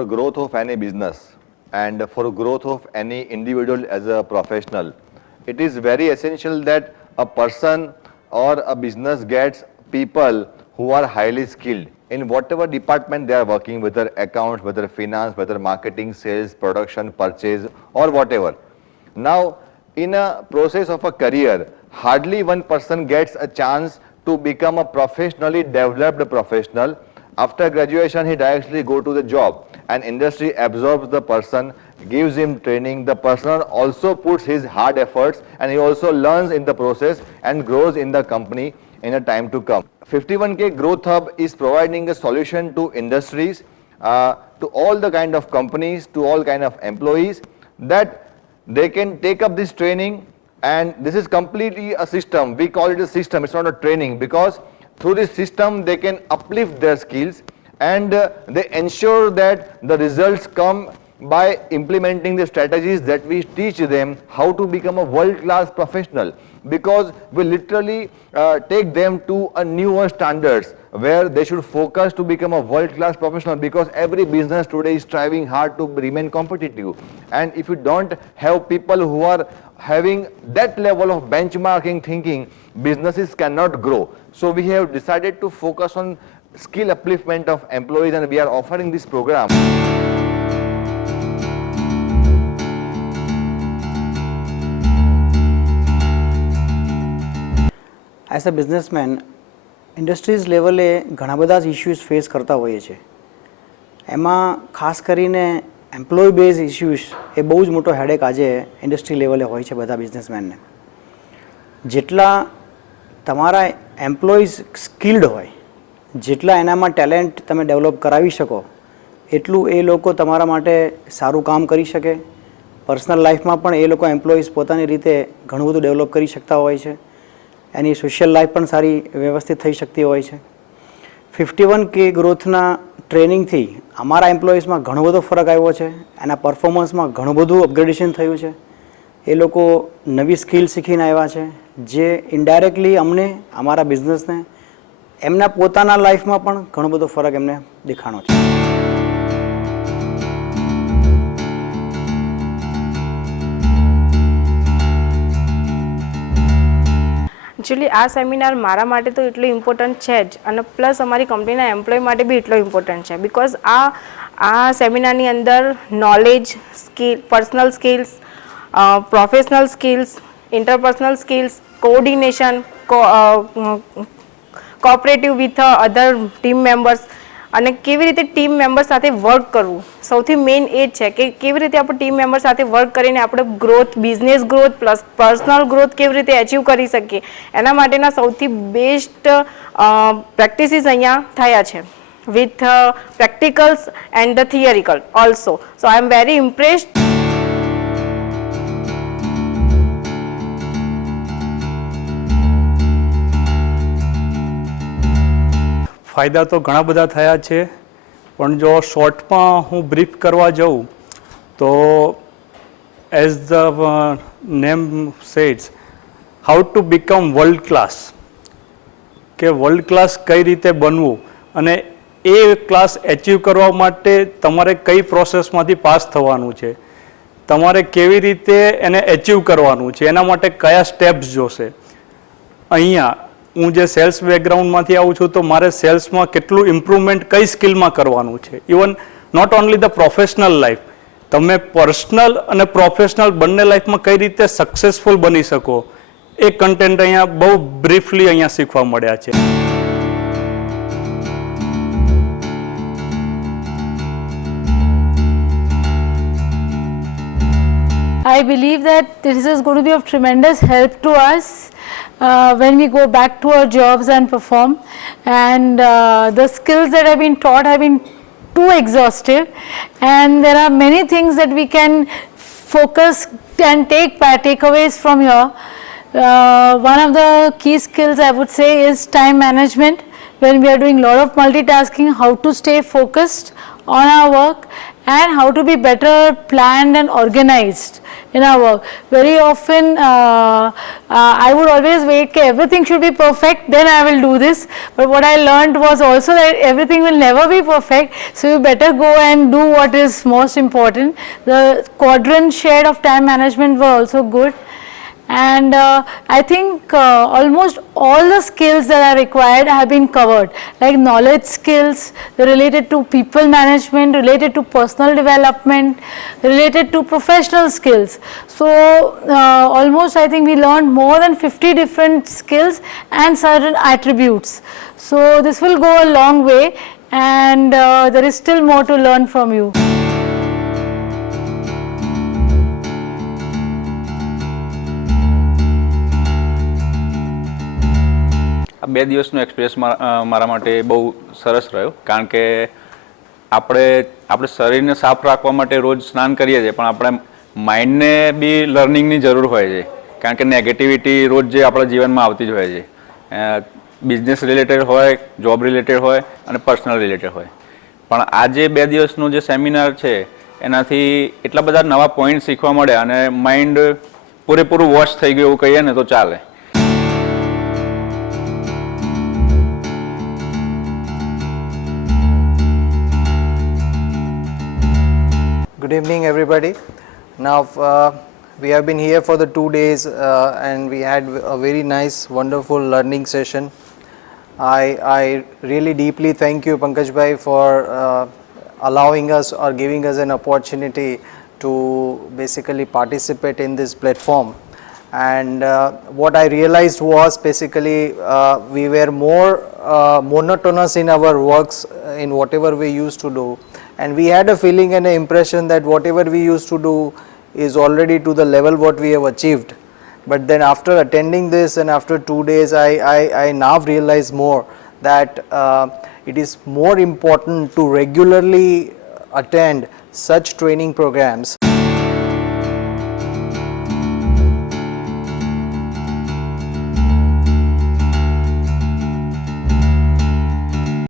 for growth of any business and for growth of any individual as a professional, it is very essential that a person or a business gets people who are highly skilled in whatever department they are working, whether accounts, whether finance, whether marketing, sales, production, purchase, or whatever. Now, in a process of a career, hardly one person gets a chance to become a professionally developed professional. After graduation, he directly go to the job and industry absorbs the person, gives him training. The person also puts his hard efforts and he also learns in the process and grows in the company in a time to come. 51K Growth Hub is providing a solution to industries, to all the kind of companies, to all kind of employees, that they can take up this training, and this is completely a system. We call it a system, it's not a training, because through this system they can uplift their skills and they ensure that the results come by implementing the strategies that we teach them how to become a world-class professional, because we literally take them to a newer standards where they should focus to become a world-class professional, because every business today is striving hard to remain competitive. And if you don't have people who are having that level of benchmarking thinking, businesses cannot grow. So we have decided to focus on skill upliftment of employees, and we are offering this program. As a businessman industries લેવલે ઘણા બધા જ issues face કરતા હોઈએ છીએ. એમાં ખાસ કરીને એમ્પ્લોય બેઝ ઇશ્યુઝ એ બહુ જ મોટો હેડેક આજે ઇન્ડસ્ટ્રી લેવલે હોય છે બધા બિઝનેસમેનને. જેટલા તમારા એમ્પ્લોઈઝ સ્કિલ્ડ હોય, જેટલા એનામાં ટેલેન્ટ તમે ડેવલપ કરાવી શકો, એટલું એ લોકો તમારા માટે સારું કામ કરી શકે. પર્સનલ લાઈફમાં પણ એ લોકો એમ્પ્લોઈઝ પોતાની રીતે ઘણું બધું ડેવલપ કરી શકતા હોય છે. એની સોશિયલ લાઈફ પણ સારી વ્યવસ્થિત થઈ શકતી હોય છે. 51K ગ્રોથના ટ્રેનિંગથી અમારા એમ્પ્લોઈઝમાં ઘણો બધો ફરક આવ્યો છે. એના પરફોર્મન્સમાં ઘણું બધું અપગ્રેડેશન થયું છે. એ લોકો નવી સ્કિલ શીખીને આવ્યા છે, જે ઇનડાયરેક્ટલી અમને, અમારા બિઝનેસને, એમના પોતાના લાઈફમાં પણ ઘણો બધો ફરક એમને દેખાણો છે. એકચ્યુઅલી આ સેમિનાર મારા માટે તો એટલું ઇમ્પોર્ટન્ટ છે જ, અને પ્લસ અમારી કંપનીના એમ્પ્લોય માટે બી એટલો ઇમ્પોર્ટન્ટ છે, બિકોઝ આ સેમિનારની અંદર knowledge, skill, personal skills, professional skills, interpersonal skills, coordination, cooperative with other team members, અને કેવી રીતે ટીમ મેમ્બર સાથે વર્ક કરવું, સૌથી મેઇન એ જ છે કે કેવી રીતે આપણે ટીમ મેમ્બર સાથે વર્ક કરીને આપણે growth, business growth plus personal growth કેવી રીતે અચીવ કરી શકીએ, એના માટેના સૌથી બેસ્ટ પ્રેક્ટિસીસ અહીંયા થયા છે, with practicals and the theoretical also. So I am very impressed. ફાયદા તો ઘણા બધા થયા છે, પણ જો શોર્ટમાં હું બ્રીફ કરવા જાઉં તો એઝ ધ નેમ સેડ્સ, how to become world class, કે વર્લ્ડ ક્લાસ કઈ રીતે બનવું અને એ ક્લાસ એચીવ કરવા માટે તમારે કઈ પ્રોસેસમાંથી પાસ થવાનું છે, તમારે કેવી રીતે એને એચીવ કરવાનું છે, એના માટે કયા સ્ટેપ્સ જોશે. અહીંયા હું જે સેલ્સ બેકગ્રાઉન્ડમાંથી આવું છું તો મારે સેલ્સમાં કેટલું ઇમ્પ્રુવમેન્ટ કઈ સ્કિલમાં કરવાનું છે. Even not only the professional life, તમે પર્સનલ અને પ્રોફેશનલ બંને લાઈફમાં કઈ રીતે સક્સેસફુલ બની શકો, એ કન્ટેન્ટ અહીંયા બહુ બ્રીફલી અહીંયા શીખવા મળ્યા છે. I believe that this is going to be of tremendous help to us when we go back to our jobs and perform, and the skills that have been taught have been too exhaustive, and there are many things that we can focus and take takeaways from here. One of the key skills I would say is time management. When we are doing a lot of multitasking, how to stay focused on our work and how to be better planned and organized in our work. Very often I would always wait that everything should be perfect, then I will do this, but what I learned was also that everything will never be perfect, so you better go and do what is most important. The quadrant shared of time management were also good. And I think almost all the skills that are required have been covered, like knowledge skills related to people management, related to personal development, related to professional skills. So almost I think we learned more than 50 different skills and certain attributes. So this will go a long way, and there is still more to learn from you. આ 2 દિવસનો એક્સપિરિયન્સ મારા માટે બહુ સરસ રહ્યો, કારણ કે આપણે શરીરને સાફ રાખવા માટે રોજ સ્નાન કરીએ છીએ, પણ આપણે માઇન્ડને બી લર્નિંગની જરૂર હોય છે, કારણ કે નેગેટિવિટી રોજ જે આપણા જીવનમાં આવતી જ હોય છે, બિઝનેસ રિલેટેડ હોય, જોબ રિલેટેડ હોય અને પર્સનલ રિલેટેડ હોય. પણ આ જે 2 દિવસનો જે સેમિનાર છે એનાથી એટલા બધા નવા પોઈન્ટ શીખવા મળે અને માઇન્ડ પૂરેપૂરું વોશ થઈ ગયું એવું કહીએ ને તો ચાલે. Good evening, everybody. Now we have been here for the 2 days and we had a very nice, wonderful learning session. I really deeply thank you, Pankaj Bhai, for allowing us or giving us an opportunity to basically participate in this platform. And what I realized was basically we were more monotonous in our works, in whatever we used to do. And we had a feeling and an impression that whatever we used to do is already to the level what we have achieved. But then after attending this and after 2 days, I now realize more that it is more important to regularly attend such training programs.